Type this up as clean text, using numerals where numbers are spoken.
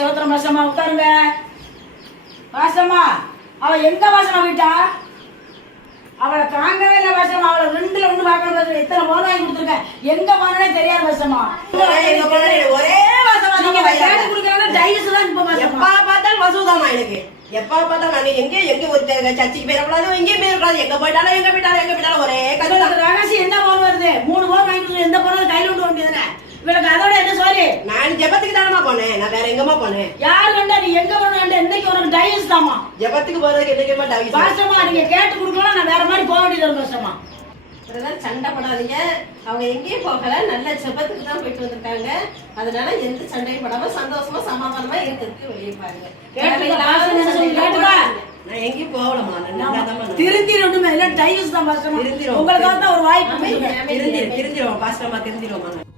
சோத்திரம் பாசமா உட்காருங்க. பாசமா அவ எங்க பாசமா போயிட்டா? அவளை தாங்கவே இல்லை பாசமா. அவளை ரெண்டுல ஒண்ணு பாக்கணும். எத்தனை போன வாங்கி கொடுத்துருக்க, எங்க போனே தெரியாது பாசமா. ஒரே பாசமா கேட்டு குடுக்கறாங்க. டைவர்ஸ் தான் இப்ப பாசமா. எப்ப பார்த்தாலும் வசூதாமா எனக்கு. எப்ப பார்த்தாலும் நாங்க எங்க ஒரு சர்ச்சைக்கு போயிடக்கூடாது, எங்கேயும் போயிடக்கூடாது. எங்க போயிட்டாலும் ஒரே கதை. ரகசியம் என்ன போன் வருது? 3 போன் வாங்கி கொடுத்து எந்த போனாலும் கையில விட்டு வேண்டியதானே. இவளுக்கு அதோட என்ன சாரி? நான் ஜெபத்துக்கு தானமா போனேன். நான் வேற எங்கம்மா போனேன்? யாரு கண்டா நீ எங்க போன? இன்னைக்கு உனக்கு டைவர்ஸ் தாமா. ஜெபத்துக்கு போறதுக்கு என்னைக்குமா டைவர்ஸ்? பாசமா நீங்க கேட்டு கொடுக்கலாம். நான் வேற மாதிரி போக வேண்டியது பாசமா. இதெல்லாம் சண்டை படாதீங்க. அவங்க எங்கேயும் போகல, நல்ல ஜெபத்துக்கு தான் போயிட்டு வந்திருக்காங்க. அதனால எந்த சண்டையும் படாம சந்தோஷமா சமாதானமா இருக்கிறதுக்கு வெளியே பாருங்க. நான் எங்கேயும் போகலமா. திருந்திரும் டைவர்ஸ் தான் பாசமா. உங்களுக்காக தான் ஒரு வாய்ப்பு. திருந்திரும் பாஸ்டமா, திருந்திரும்.